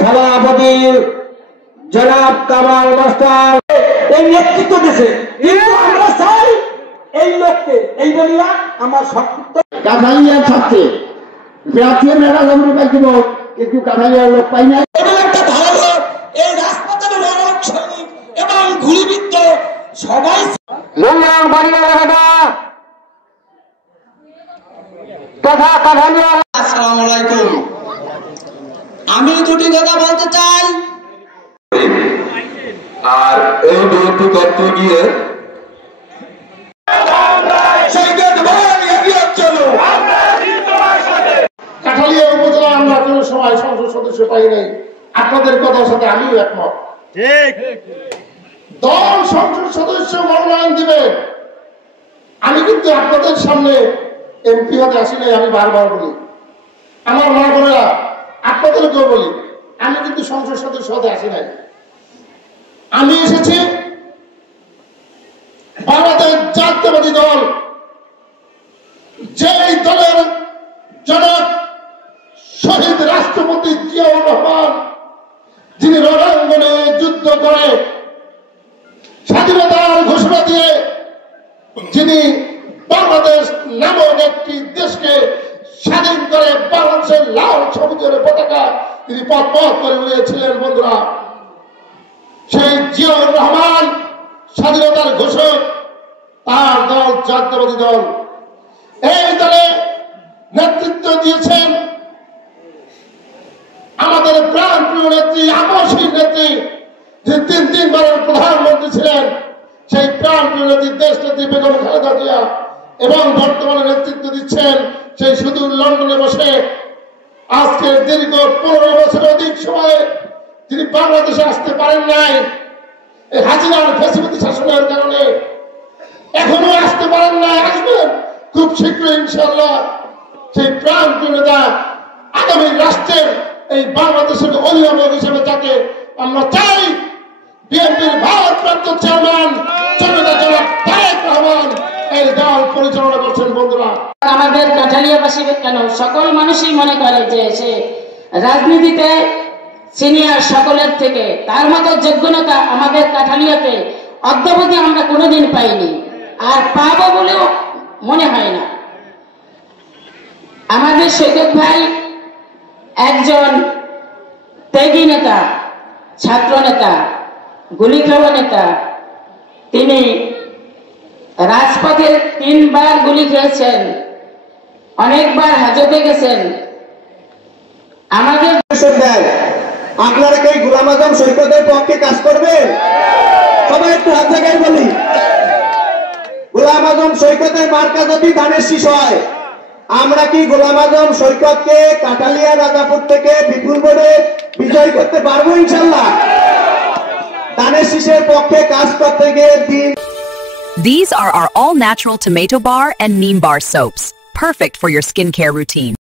সভাপতি জনাব কামাল মাস্টার এই নেতৃত্ব দিয়েছে, কিন্তু আমরা চাই এই লোককে এই বলিয়া আমার সংক্ষিপ্ত কাঠালিয়ার ছাত্রে জাতীয় মেলা জমরি পাই দিব, কিন্তু কাঠালিয়ার লোক পাই না। একটা ভালো লোক এই রাজপথের রণক সৈনিক এবং গুলিবিদ্ধ সবাই তথা কাঠালিয়া। আসসালামু আলাইকুম। আমি দুটি কথা বলতে চাই। আর এই বিএনপি করতে গিয়ে কাঠালিয়া উপজেলা আমরা কোন সময় সংসদ সদস্য পাই নাই, আপনাদের কথার সাথে আমিও একমত। দল সংসদ সদস্য মনোনয়ন দিবে, আমি কিন্তু আপনাদের সামনে এমপি হতে আসি নাই। আমি বারবার বলি, আমার মা বোনেরা আপনাদেরকেও বলি, আমি কিন্তু সংসদ সদস্য হতে আসি নাই। আমি এসেছি বাংলাদেশ জাতীয়তাবাদী দল, যেই দলের জনক শহীদ রাষ্ট্রপতি জিয়াউর রহমান, যিনি রণাঙ্গনে যুদ্ধ করে স্বাধীনতার ঘোষণা দিয়ে যিনি বাংলাদেশ নামক একটি দেশকে স্বাধীন করে বাংলাদেশের লাল সবুজের পতাকা তিনি পথ পথ করে উড়িয়েছিলেন। বন্ধুরা, সেই জিয়াউর রহমান স্বাধীনতার ঘোষক, তার দল জাতীয়তাবাদী দল। এই দলে নেতৃত্ব দিয়েছেন আমাদের প্রাণপ্রিয় নেত্রী, আপসীর নেত্রী, যে তিনবারের প্রধানমন্ত্রী ছিলেন, সেই প্রাণপ্রিয় নেত্রী দেশ নেত্রী বেগম খালেদা জিয়া, এবং বর্তমানে নেতৃত্ব দিচ্ছেন সেই সুদূর লন্ডনে বসে আজকের দীর্ঘ 15 বছরের অধিক সময়ে তিনি বাংলাদেশে আসতে পারেন নাই। এই হাসিনার ফ্যাসিবাদী শাসনের কারণে এখনো আসতে পারেন নাই, আসবেন খুব শীঘ্রই ইনশাআল্লাহ। সেই প্রাণপ্রিয় নেতা আগামী রাষ্ট্রের এই বাংলাদেশের অভিভাবক হিসেবে যাকে আমরা চাই, বিএনপির ভারপ্রাপ্ত চেয়ারম্যান জনতা জনাব তারেক রহমান এই দল পরিচালনা করছেন। বন্ধুরা, আমাদের কাঠালিয়াবাসী কেন সকল মানুষই মনে করে যে সে রাজনীতিতে সিনিয়র সকলের থেকে, তার মতো যোগ্য নেতা আমাদের কাঠালিয়াতে অদ্যাবধি আমরা কোনোদিন পাইনি, আর পাবো বলেও মনে হয় না। আমাদের সৈকত ভাই একজন ত্যাগী নেতা, ছাত্র নেতা, গুলি খাওয়া নেতা। তিনি রাজপথে 3 বার গুলি খেয়েছেন, অনেকবার হাজতে গেছেন। আমাদের আপনারা কি গোলাম আজম সৈকতের পক্ষে কাজ করবেন? সবাই একটু হাত জায়গায় বলি, গোলাম আজম সৈকতের মার্কা যদি ধানের শীষ হয়, আমরা কি গোলাম আজম সৈকতকে কাঠালিয়া রাজাপুর থেকে বিপুল ভোটে বিজয় করতে পারবো ইনশাআল্লাহ? ধানের শীষের পক্ষে কাজ করতে গিয়ে These are our all-natural tomato bar and neem bar soaps, perfect for your skincare routine.